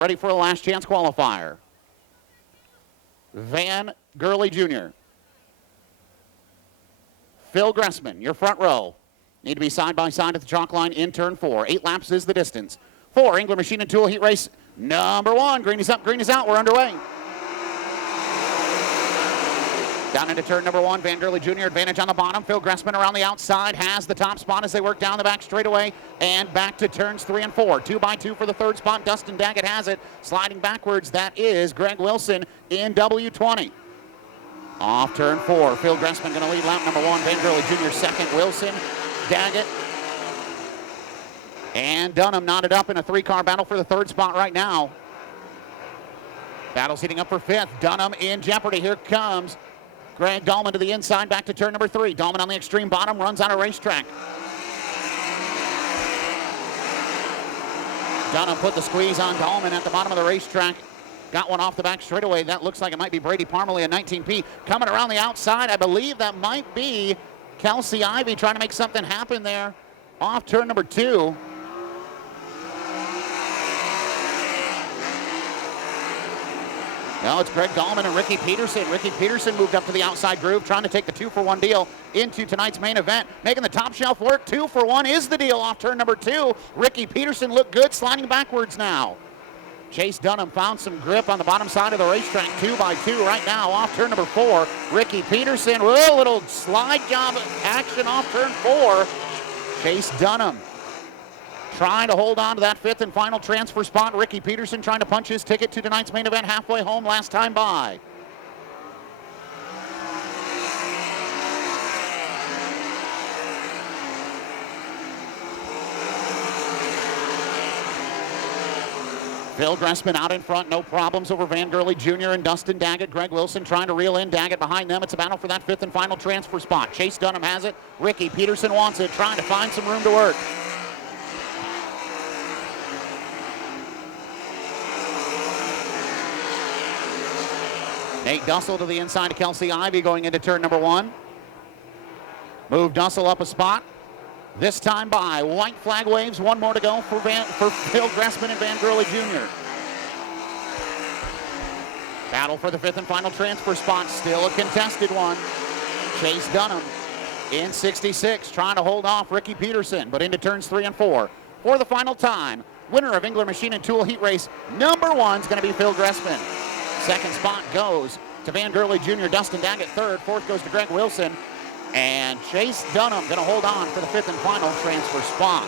Ready for the last chance qualifier. Van Gurley Jr. Phil Gressman, your front row. Need to be side by side at the chalk line in turn 4. 8 laps is the distance. 4, Engler Machine and Tool Heat Race number 1. Green is up, green is out. We're underway. Down into turn number 1, Van Gurley Jr. advantage on the bottom. Phil Gressman around the outside has the top spot as they work down the back straightaway and back to turns 3 and 4. 2 by 2 for the third spot. Dustin Daggett has it. Sliding backwards, that is Greg Wilson in W20. Off turn 4, Phil Gressman going to lead lap number 1. Van Gurley Jr. second. Wilson, Daggett, and Dunham knotted up in a 3-car battle for the third spot right now. Battle's heating up for 5th. Dunham in jeopardy. Here comes Greg Dahlman to the inside, back to turn number 3. Dahlman on the extreme bottom, runs out of racetrack. Dunham put the squeeze on Dahlman at the bottom of the racetrack. Got one off the back straightaway. That looks like it might be Brady Parmalee at 19P. Coming around the outside, I believe that might be Kelsey Ivey trying to make something happen there off turn number 2. No, it's Greg Dahlman and Ricky Peterson. Ricky Peterson moved up to the outside groove, trying to take the 2-for-1 deal into tonight's main event. Making the top shelf work. 2-for-1 is the deal off turn number 2. Ricky Peterson looked good, sliding backwards now. Chase Dunham found some grip on the bottom side of the racetrack. 2 by 2 right now off turn number 4. Ricky Peterson, whoa, little slide job action off turn 4. Chase Dunham trying to hold on to that 5th and final transfer spot. Ricky Peterson trying to punch his ticket to tonight's main event halfway home last time by. Phil Gressman out in front, no problems over Van Gurley Jr. and Dustin Daggett. Greg Wilson trying to reel in Daggett behind them. It's a battle for that 5th and final transfer spot. Chase Dunham has it. Ricky Peterson wants it, trying to find some room to work. Nate Dussel to the inside of Kelsey Ivey going into turn number 1. Move Dussel up a spot. This time by. White flag waves. One more to go for Phil Gressman and Van Gurley Jr. Battle for the 5th and final transfer spot. Still a contested one. Chase Dunham in 66 trying to hold off Ricky Peterson, but into turns 3 and 4. For the final time, winner of Engler Machine and Tool Heat Race number 1 is going to be Phil Gressman. Second spot goes to Van Gurley Jr. Dustin Daggett third. 4th goes to Greg Wilson. And Chase Dunham going to hold on for the 5th and final transfer spot.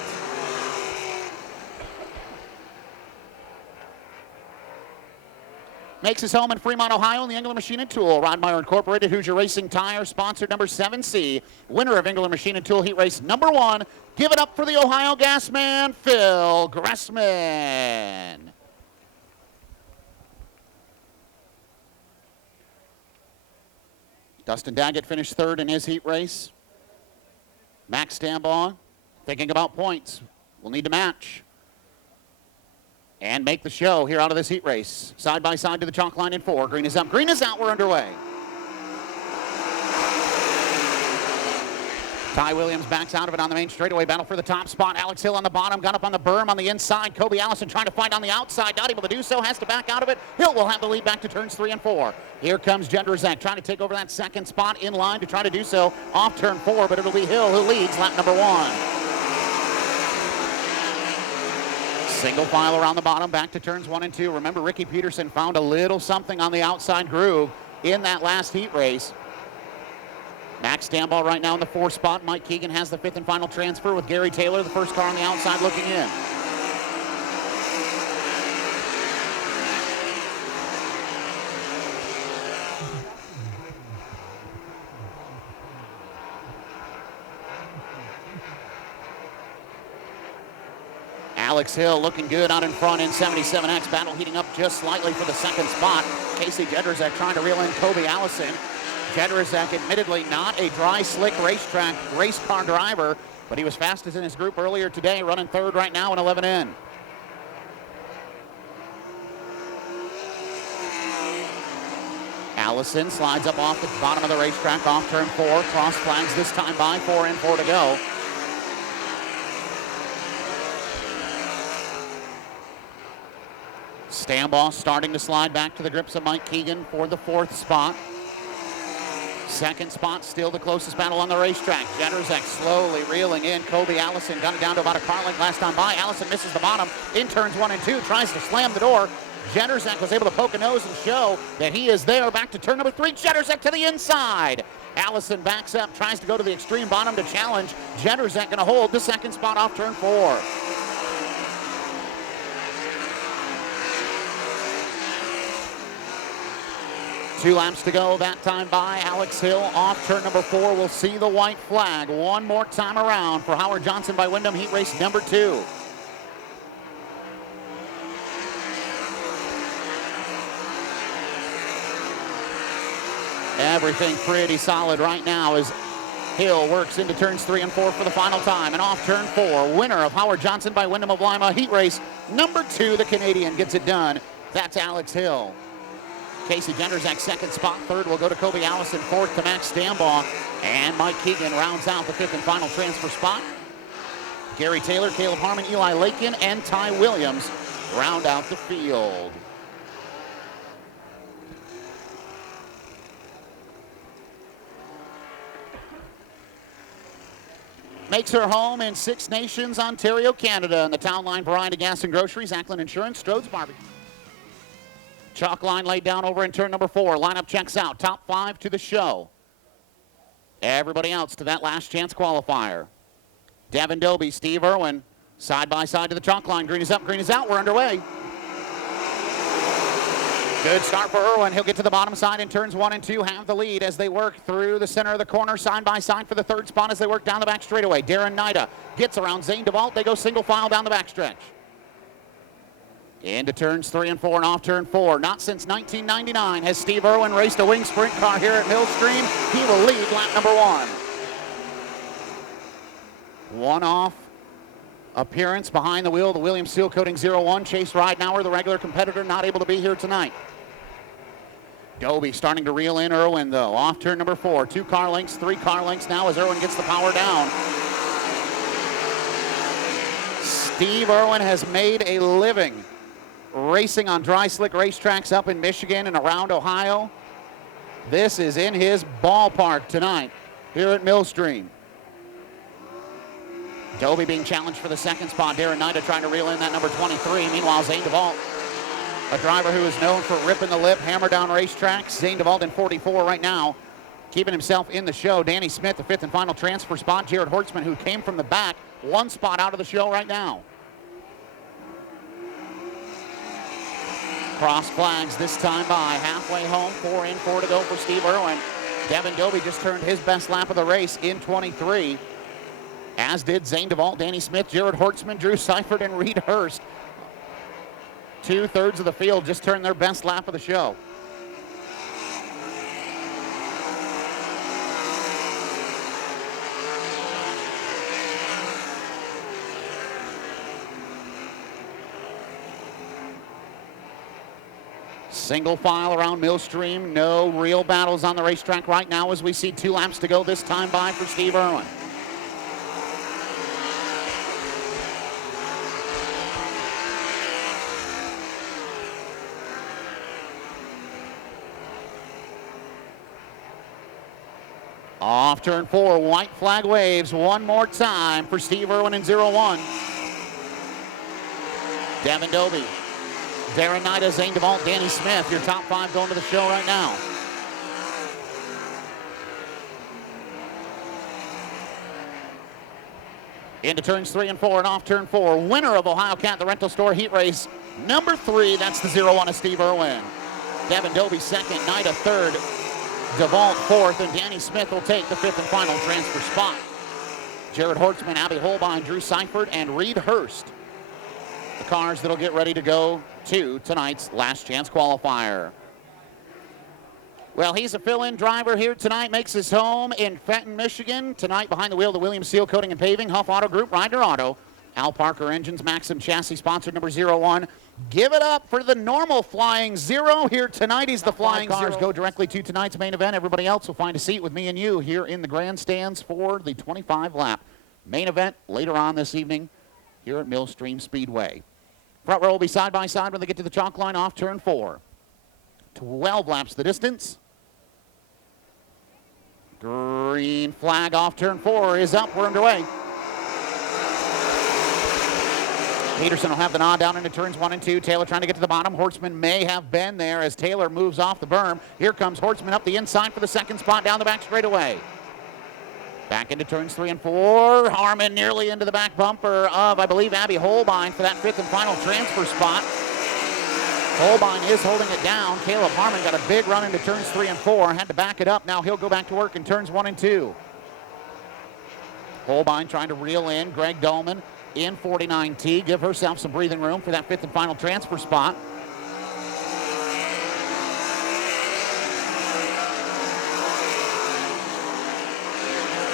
Makes his home in Fremont, Ohio in the Engler Machine and Tool. Rodmeyer Incorporated, Hoosier Racing Tire, sponsored number 7C. Winner of Engler Machine and Tool Heat Race number 1. Give it up for the Ohio gas man, Phil Gressman. Dustin Daggett finished 3rd in his heat race. Max Stambaugh thinking about points. We'll need to match and make the show here out of this heat race. Side by side to the chalk line in 4. Green is up, green is out, we're underway. Ty Williams backs out of it on the main straightaway. Battle for the top spot. Alex Hill on the bottom. Got up on the berm on the inside. Kobe Allison trying to fight on the outside. Not able to do so. Has to back out of it. Hill will have the lead back to turns 3 and 4. Here comes Jendrzak trying to take over that second spot in line to try to do so off turn 4, but it'll be Hill who leads lap number 1. Single file around the bottom, back to turns 1 and 2. Remember, Ricky Peterson found a little something on the outside groove in that last heat race. Max Stambaugh right now in the 4th spot. Mike Keegan has the 5th and final transfer with Gary Taylor, the first car on the outside looking in. Alex Hill looking good out in front in 77X. Battle heating up just slightly for the 2nd spot. Casey Jendrzak trying to reel in Kobe Allison. Jendrzak admittedly not a dry, slick racetrack race car driver, but he was fastest in his group earlier today, running 3rd right now in 11N. Allison slides up off the bottom of the racetrack off turn 4. Cross flags this time by. 4 and 4 to go. Stambaugh starting to slide back to the grips of Mike Keegan for the 4th spot. 2nd spot, still the closest battle on the racetrack. Jennerzek slowly reeling in. Kobe Allison got it down to about a car length last time by. Allison misses the bottom in turns 1 and 2, tries to slam the door. Jennerzek was able to poke a nose and show that he is there. Back to turn number 3. Jennerzek to the inside. Allison backs up, tries to go to the extreme bottom to challenge. Jennerzek going to hold the 2nd spot off turn 4. Two laps to go that time by. Alex Hill off turn number 4 will see the white flag one more time around for Howard Johnson by Wyndham, heat race number 2. Everything pretty solid right now as Hill works into turns 3 and 4 for the final time. And off turn 4, winner of Howard Johnson by Wyndham of Lima, heat race number 2. The Canadian gets it done. That's Alex Hill. Casey Jennerzek 2nd spot. 3rd will go to Kobe Allison. 4th to Max Stambaugh. And Mike Keegan rounds out the 5th and final transfer spot. Gary Taylor, Caleb Harmon, Eli Lakin, and Ty Williams round out the field. Makes her home in Six Nations, Ontario, Canada. And the Town Line Variety Gas and Groceries, Ackland Insurance, Strode's Barbecue. Chalk line laid down over in turn number 4. Lineup checks out. Top 5 to the show. Everybody else to that last chance qualifier. Devin Dobie, Steve Irwin, side by side to the chalk line. Green is up, green is out. We're underway. Good start for Irwin. He'll get to the bottom side in turns 1 and 2. Have the lead as they work through the center of the corner, side by side for the 3rd spot as they work down the back straightaway. Darren Nida gets around Zane DeVault. They go single file down the backstretch. Into turns 3 and 4 and off turn 4. Not since 1999 has Steve Irwin raced a wing sprint car here at Millstream. He will lead lap number 1. One-off appearance behind the wheel, the Williams Seal Coating 01. Chase Ridenauer, the regular competitor, not able to be here tonight. Dobie starting to reel in Irwin, though. Off turn number 4. 2 car lengths, 3 car lengths now as Irwin gets the power down. Steve Irwin has made a living racing on dry slick racetracks up in Michigan and around Ohio. This is in his ballpark tonight here at Millstream. Dobie being challenged for the 2nd spot. Darren Nida trying to reel in that number 23. Meanwhile, Zane DeVault, a driver who is known for ripping the lip, hammer down racetracks. Zane DeVault in 44 right now, keeping himself in the show. Danny Smith, the 5th and final transfer spot. Jared Hortzman, who came from the back, 1 spot out of the show right now. Cross flags this time by. Halfway home, 4 in, 4 to go for Steve Irwin. Devin Dobie just turned his best lap of the race in 23. As did Zane DeVault, Danny Smith, Jared Hortzman, Drew Seifert, and Reed Hurst. 2/3 of the field just turned their best lap of the show. Single file around Millstream. No real battles on the racetrack right now as we see 2 laps to go this time by for Steve Irwin. Off turn 4, white flag waves one more time for Steve Irwin in 01. Devin Dobie, Darren Nida, Zane DeVault, Danny Smith, your top 5 going to the show right now. Into turns 3 and 4 and off turn 4. Winner of Ohio Cat, the rental store heat race number 3. That's the 01 of Steve Irwin. Devin Dobie 2nd, Nida 3rd, DeVault 4th, and Danny Smith will take the 5th and final transfer spot. Jared Hortzman, Abby Holbein, Drew Seifert, and Reed Hurst, the cars that'll get ready to go to tonight's last chance qualifier. Well, he's a fill-in driver here tonight, makes his home in Fenton, Michigan. Tonight behind the wheel of the Williams Seal Coating and Paving, Huff Auto Group, Ryder Auto, Al Parker Engines, Maxim Chassis, sponsor number 01. Give it up for the normal Flying Zero here tonight. He's the Flying Zero. Cars go directly to tonight's main event. Everybody else will find a seat with me and you here in the grandstands for the 25-lap main event later on this evening here at Millstream Speedway. Front row will be side by side when they get to the chalk line off turn 4. 12 laps the distance. Green flag off turn 4 is up. We're underway. Peterson will have the nod down into turns 1 and 2. Taylor trying to get to the bottom. Hortzman may have been there as Taylor moves off the berm. Here comes Hortzman up the inside for the second spot down the back straightaway. Back into turns 3 and 4. Harmon nearly into the back bumper of, I believe, Abby Holbein for that 5th and final transfer spot. Holbein is holding it down. Caleb Harmon got a big run into turns 3 and 4. Had to back it up. Now he'll go back to work in turns 1 and 2. Holbein trying to reel in Greg Dolman in 49T. Give herself some breathing room for that 5th and final transfer spot.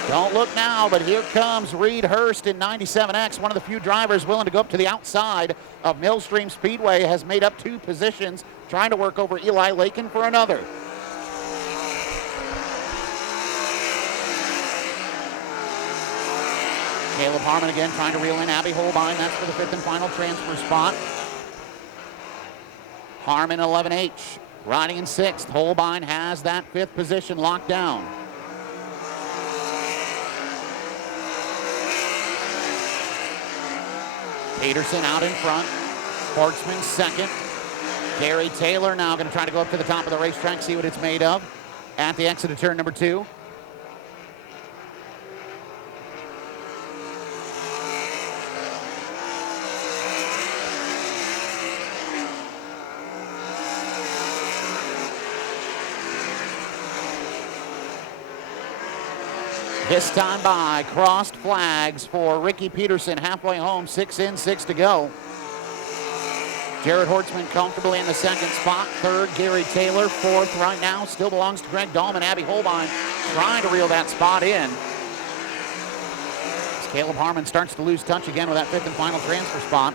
Don't look now, but here comes Reed Hurst in 97X. One of the few drivers willing to go up to the outside of Millstream Speedway. Has made up 2 positions, trying to work over Eli Lakin for another. Caleb Harmon again trying to reel in Abby Holbein. That's for the 5th and final transfer spot. Harmon 11H riding in 6th. Holbein has that 5th position locked down. Peterson out in front. Hortzman second. Gary Taylor now going to try to go up to the top of the racetrack, see what it's made of at the exit of turn number 2. This time by, crossed flags for Ricky Peterson, halfway home, 6 in, 6 to go. Jared Hortzman comfortably in the 2nd spot. 3rd, Gary Taylor. 4th right now still belongs to Greg Dahlman. Abby Holbein trying to reel that spot in. As Caleb Harmon starts to lose touch again with that 5th and final transfer spot.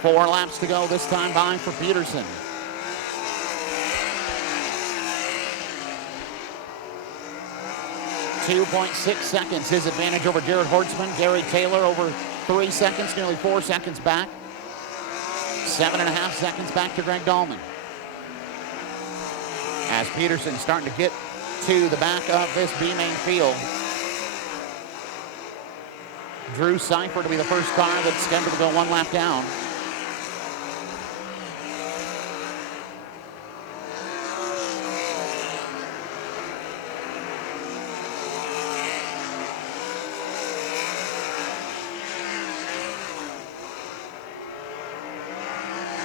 Four laps to go this time by for Peterson. .6 seconds his advantage over Jared Hortzman. Gary Taylor over 3 seconds, nearly 4 seconds back. 7.5 seconds back to Greg Dahlman. As Peterson starting to get to the back of this B-main field. Drew Seifert to be the first car that's scheduled to go 1 lap down.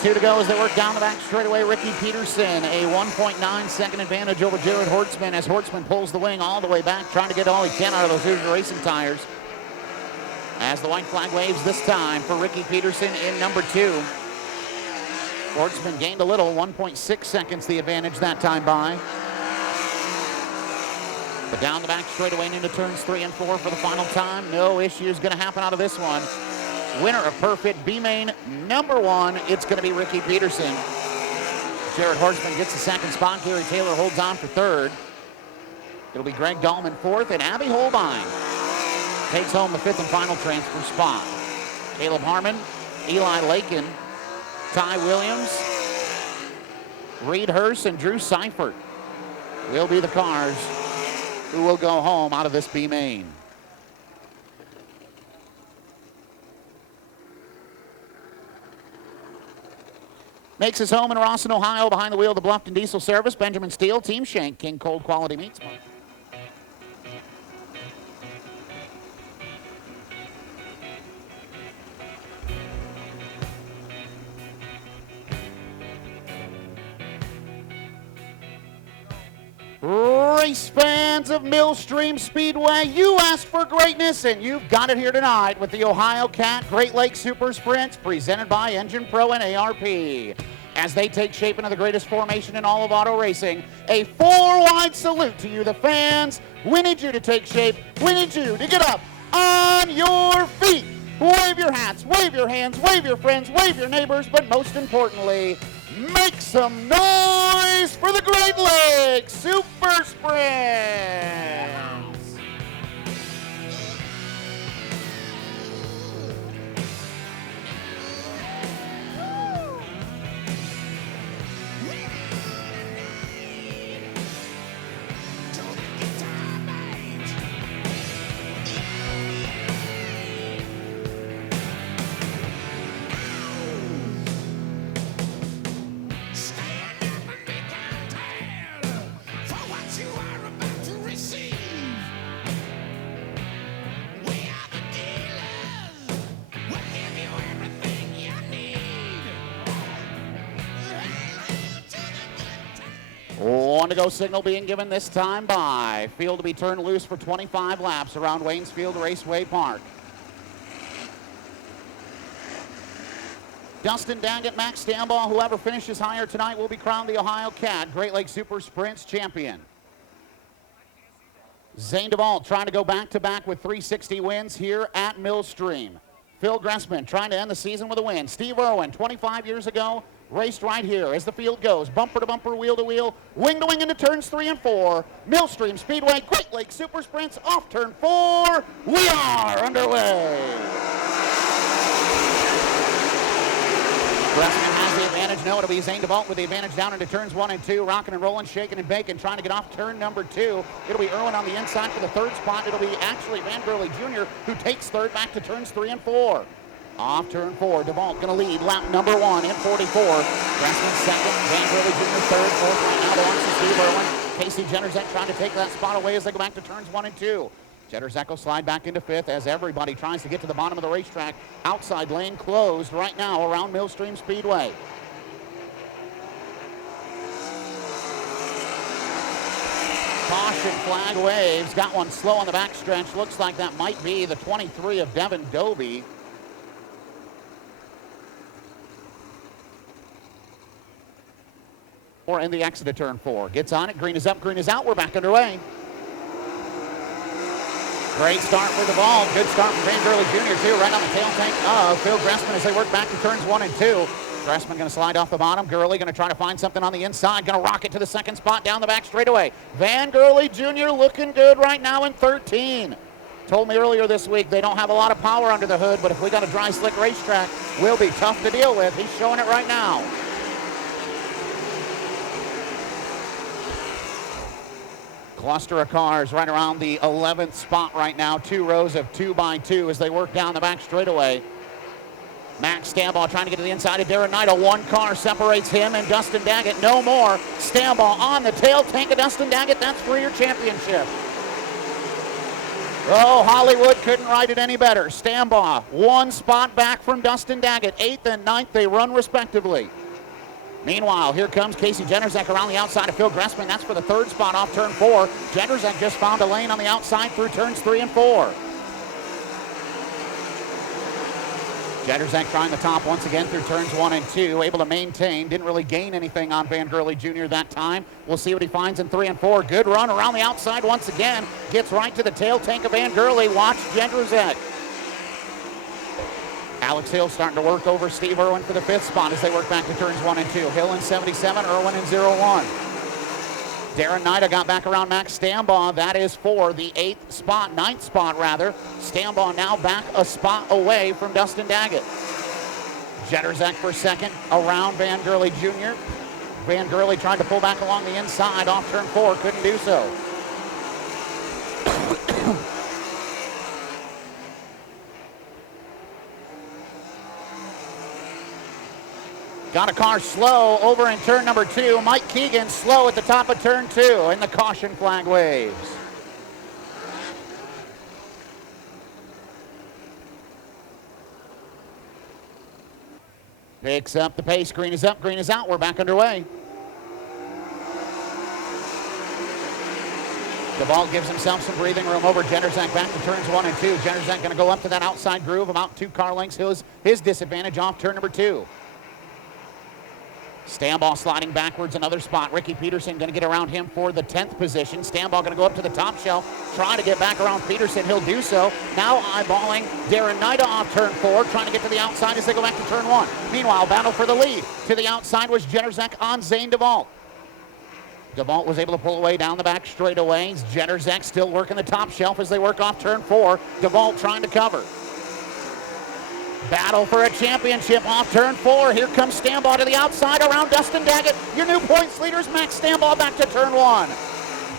Two to go as they work down the back straightaway. Ricky Peterson, a 1.9 second advantage over Jared Hortzman as Hortzman pulls the wing all the way back, trying to get all he can out of those Hoosier Racing tires. As the white flag waves this time for Ricky Peterson in number 2. Hortzman gained a little, 1.6 seconds the advantage that time by. But down the back straightaway and into turns 3 and 4 for the final time. No issues going to happen out of this one. Winner of perfect B-main number 1, it's going to be Ricky Peterson. Jared Hortzman gets the 2nd spot. Gary Taylor holds on for 3rd. It'll be Greg Dahlman 4th, and Abby Holbein takes home the 5th and final transfer spot. Caleb Harmon, Eli Lakin, Ty Williams, Reed Hurst, and Drew Seifert will be the cars who will go home out of this B-main. Makes his home in Rawson, Ohio, behind the wheel of the Bluffton Diesel Service. Benjamin Steele, Team Shank, King Cold Quality Meats. Race fans of Millstream Speedway, you asked for greatness and you've got it here tonight with the Ohio Cat Great Lakes Super Sprints presented by Engine Pro and ARP. as they take shape into the greatest formation in all of auto racing. A 4-wide salute to you, the fans. We need you to take shape. We need you to get up on your feet. Wave your hats, wave your hands, wave your friends, wave your neighbors, but most importantly, make some noise for the Great Lakes Super Sprints. On to go signal being given this time by field to be turned loose for 25 laps around Waynesfield Raceway Park. Dustin Daggett, Max Stambaugh, whoever finishes higher tonight will be crowned the Ohio Cat Great Lakes Super Sprints champion. Zane DeVault trying to go back-to-back with 360 wins here at Millstream. Phil Gressman trying to end the season with a win. Steve Irwin, 25 years ago, raced right here as the field goes. Bumper to bumper, wheel to wheel, wing to wing into turns 3 and 4. Millstream Speedway, Great Lakes Super Sprints off turn 4. We are underway. Gressman has the advantage. No, it'll be Zane DeVault with the advantage down into turns 1 and 2. Rocking and rolling, shaking and baking, trying to get off turn number 2. It'll be Irwin on the inside for the third spot. It'll be actually Van Gurley Jr. who takes third back to turns 3 and 4. Off turn 4, DeVault going to lead lap number 1 in 44. Gressman second, Van Gurley Jr. third, fourth right now belongs to Steve Irwin. Casey Jennerzek trying to take that spot away as they go back to turns 1 and 2. Jennerzek will slide back into 5th as everybody tries to get to the bottom of the racetrack. Outside lane closed right now around Millstream Speedway. Caution flag waves, got one slow on the backstretch. Looks like that might be the 23 of Devin Dovey. Or in the exit of turn 4. Gets on it, green is up, green is out, we're back underway. Great start for DeVault, good start from Van Gurley Jr. too, right on the tail tank of Phil Gressman as they work back to turns 1 and 2. Gressman going to slide off the bottom, Gurley going to try to find something on the inside, going to rock it to the second spot down the back straightaway. Van Gurley Jr. looking good right now in 13. Told me earlier this week they don't have a lot of power under the hood, but if we got a dry, slick racetrack, we'll be tough to deal with. He's showing it right now. Cluster of cars right around the 11th spot right now. 2 rows of 2x2 as they work down the back straightaway. Max Stambaugh trying to get to the inside of Darren Knight. 1 car separates him and Dustin Daggett. No more. Stambaugh on the tail tank of Dustin Daggett. That's for your championship. Oh, Hollywood couldn't ride it any better. Stambaugh 1 spot back from Dustin Daggett. 8th and 9th, they run respectively. Meanwhile, here comes Casey Jennerzek around the outside of Phil Gressman. That's for the 3rd spot off turn 4. Jennerzek just found a lane on the outside through turns 3 and 4. Jennerzek trying the top once again through turns 1 and 2. Able to maintain. Didn't really gain anything on Van Gurley Jr. that time. We'll see what he finds in 3 and 4. Good run around the outside once again. Gets right to the tail tank of Van Gurley. Watch Jennerzek. Alex Hill starting to work over Steve Irwin for the 5th spot as they work back to turns 1 and 2. Hill in 77, Irwin in 01. Darren Knight got back around Max Stambaugh. That is for the 8th spot, 9th spot rather. Stambaugh now back a spot away from Dustin Daggett. Jennerzek for 2nd around Van Gurley Jr. Van Gurley tried to pull back along the inside off turn 4, couldn't do so. Got a car slow over in turn number 2. Mike Keegan slow at the top of turn 2, and the caution flag waves. Picks up the pace. Green is up, green is out. We're back underway. DeVault gives himself some breathing room over Jennerzek back to turns 1 and 2. Jennerzek going to go up to that outside groove, about 2 car lengths. His disadvantage off turn number 2. Stambaugh sliding backwards, another spot. Ricky Peterson going to get around him for the 10th position. Stambaugh going to go up to the top shelf, trying to get back around Peterson. He'll do so. Now eyeballing Darren Nida off turn 4, trying to get to the outside as they go back to turn 1. Meanwhile, battle for the lead. To the outside was Jennerzek on Zane DeVault. DeVault was able to pull away down the back straightaways. Jennerzek still working the top shelf as they work off turn 4. DeVault trying to cover. Battle for a championship off turn 4. Here comes Stambaugh to the outside around Dustin Daggett. Your new points leaders, Max Stambaugh back to turn 1.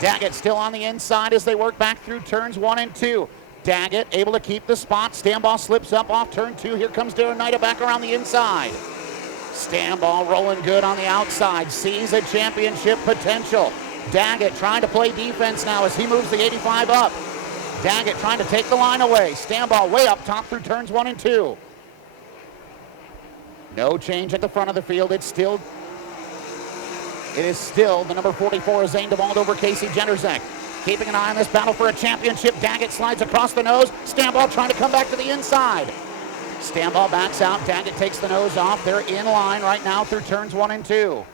Daggett still on the inside as they work back through turns 1 and 2. Daggett able to keep the spot. Stambaugh slips up off turn 2. Here comes Darren Nida back around the inside. Stambaugh rolling good on the outside. Sees a championship potential. Daggett trying to play defense now as he moves the 85 up. Daggett trying to take the line away. Stambaugh way up top through turns 1 and 2. No change at the front of the field. It is still the number 44 Zane DeVault over Casey Jennerzek. Keeping an eye on this battle for a championship. Daggett slides across the nose. Stambaugh trying to come back to the inside. Stambaugh backs out. Daggett takes the nose off. They're in line right now through turns 1 and 2.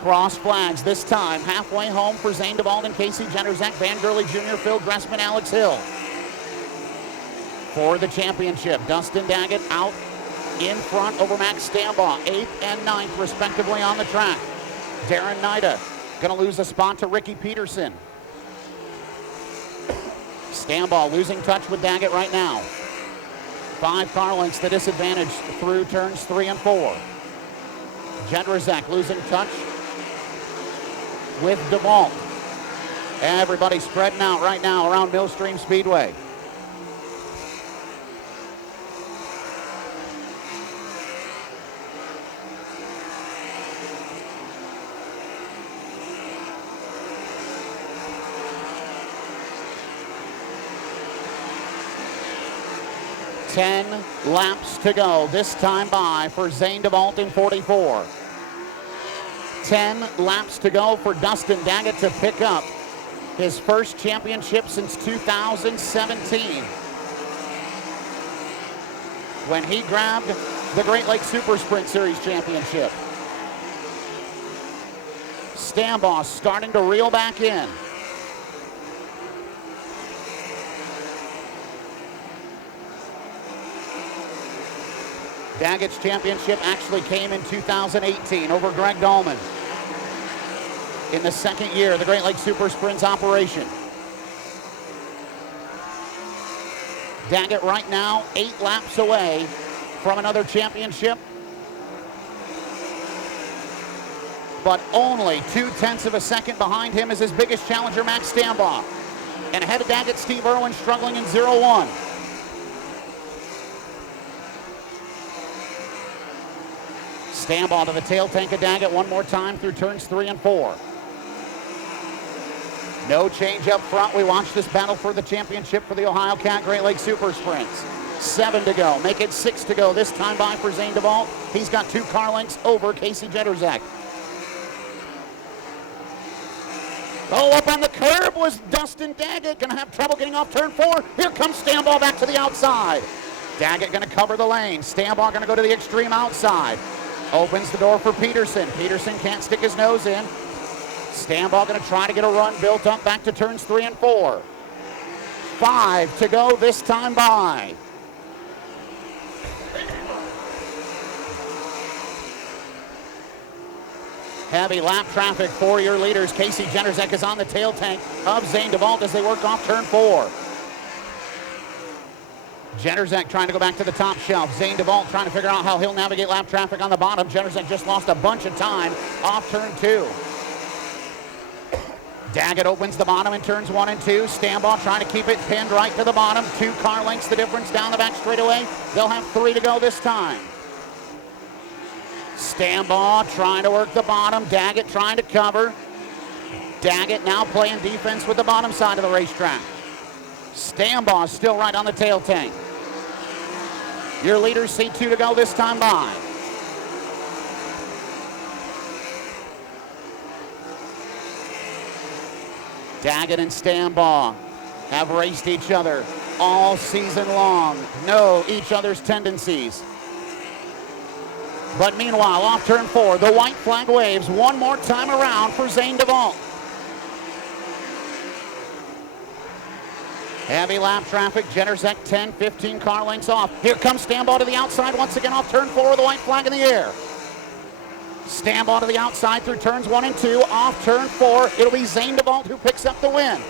Cross flags this time. Halfway home for Zane DeVault and Casey Jennerzek. Van Gurley Jr., Phil Gressman, Alex Hill. For the championship, Dustin Daggett out in front over Max Stambaugh, 8th and 9th respectively on the track. Darren Nida going to lose a spot to Ricky Peterson. Stambaugh losing touch with Daggett right now. 5 car lengths the disadvantage through turns 3 and 4. Jennerzek losing touch with DeVault. Everybody spreading out right now around Millstream Speedway. Ten laps to go, this time by for Zane DeVault in 44. 10 laps to go for Dustin Daggett to pick up his first championship since 2017, when he grabbed the Great Lakes Super Sprint Series championship. Stambaugh starting to reel back in. Daggett's championship actually came in 2018 over Greg Dahlman in the second year of the Great Lakes Super Sprints operation. Daggett right now 8 laps away from another championship, but only 0.2 of a second behind him is his biggest challenger, Max Stambaugh. And ahead of Daggett, Steve Irwin struggling in 0-1. Stambaugh to the tail tank of Daggett one more time through turns 3 and 4. No change up front. We watch this battle for the championship for the Ohio Cat Great Lakes Super Sprints. 7 to go. Make it 6 to go. This time by for Zane DeVault. He's got 2 car lengths over Casey Jennerzek. Oh, up on the curb was Dustin Daggett. Going to have trouble getting off turn 4. Here comes Stambaugh back to the outside. Daggett going to cover the lane. Stambaugh going to go to the extreme outside. Opens the door for Peterson. Peterson can't stick his nose in. Stambaugh going to try to get a run built up back to turns 3 and 4. 5 to go this time by. Heavy lap traffic for your leaders. Casey Jennerzek is on the tail tank of Zane DeVault as they work off turn 4. Jennerzek trying to go back to the top shelf. Zane DeVault trying to figure out how he'll navigate lap traffic on the bottom. Jennerzek just lost a bunch of time off turn 2. Daggett opens the bottom in turns 1 and 2. Stambaugh trying to keep it pinned right to the bottom. 2 car lengths the difference down the back straightaway. They'll have 3 to go this time. Stambaugh trying to work the bottom. Daggett trying to cover. Daggett now playing defense with the bottom side of the racetrack. Stambaugh still right on the tail tank. Your leaders see 2 to go this time by. Daggett and Stambaugh have raced each other all season long, know each other's tendencies. But meanwhile, off turn 4, the white flag waves one more time around for Zane DeVault. Heavy lap traffic, Jetersek 10, 15 car lengths off. Here comes Stambaugh to the outside once again off turn 4 with the white flag in the air. Stambaugh to the outside through turns 1 and 2. Off turn 4, it'll be Zane DeVault who picks up the win.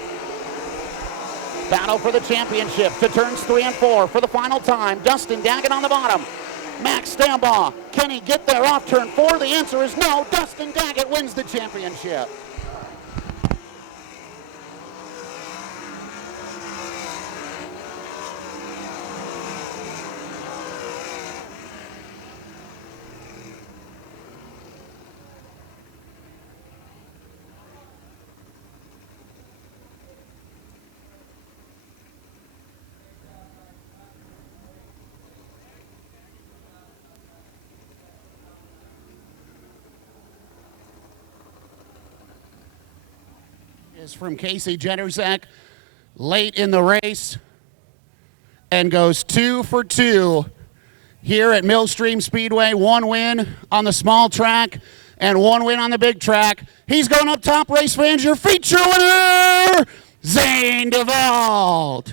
Battle for the championship to turns 3 and 4 for the final time. Dustin Daggett on the bottom. Max Stambaugh, can he get there off turn 4? The answer is no. Dustin Daggett wins the championship. Is from Casey Jetersek late in the race and goes 2 for 2 here at Millstream Speedway. 1 win on the small track and 1 win on the big track. He's going up top, race fans. Your feature winner, Zane DeVault.